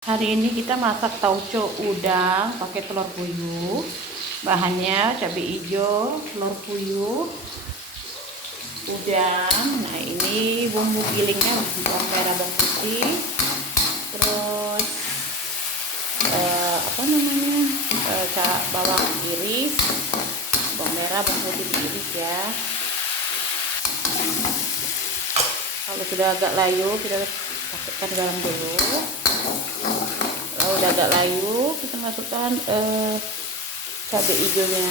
Hari ini kita masak tauco udang pakai telur puyuh. Bahannya cabai hijau, telur puyuh, udang. Nah, ini bumbu gilingnya bawang merah, bawang putih. Terus bawang iris, bawang merah, bawang putih iris ya. Kalau sudah agak layu, kita masukkan garam dulu. Kalau udah agak layu, kita masukkan cabai hijaunya.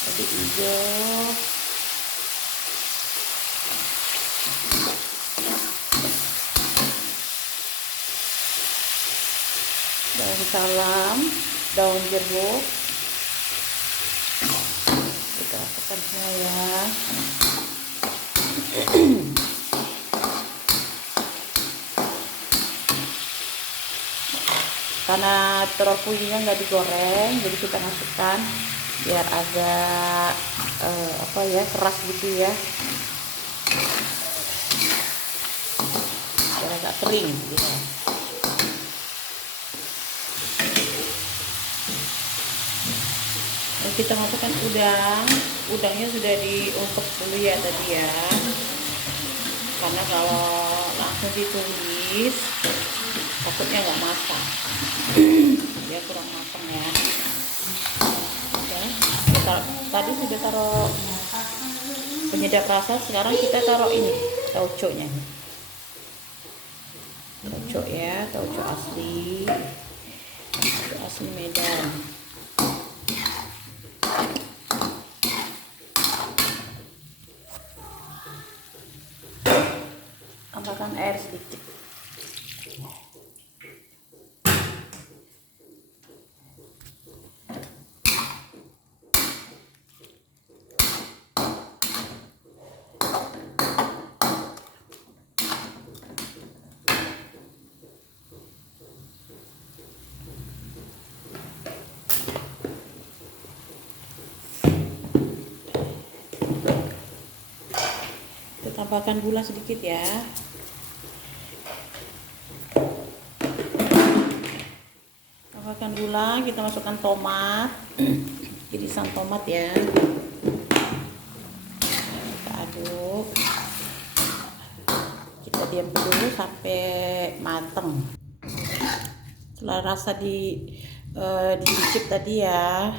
Cabai hijau, daun salam, daun jeruk, kita masukkan semua ya. Karena telur puyuhnya nggak digoreng, jadi kita masukkan biar agak keras gitu ya, biar agak kering gitu ya. Dan kita masukkan udangnya sudah diungkep dulu ya tadi ya, karena kalau langsung ditumis takutnya nggak matang, dia kurang matang ya. Tadi sudah taruh penyedap rasa, sekarang kita taruh ini tauconya. Tauco ya, tauco asli Medan. Tambahkan air sedikit. Kita tambahkan gula sedikit ya. Tambahkan gula, kita masukkan tomat, irisan tomat ya. Kita aduk, kita diam dulu sampai mateng. Setelah rasa dicicip tadi ya,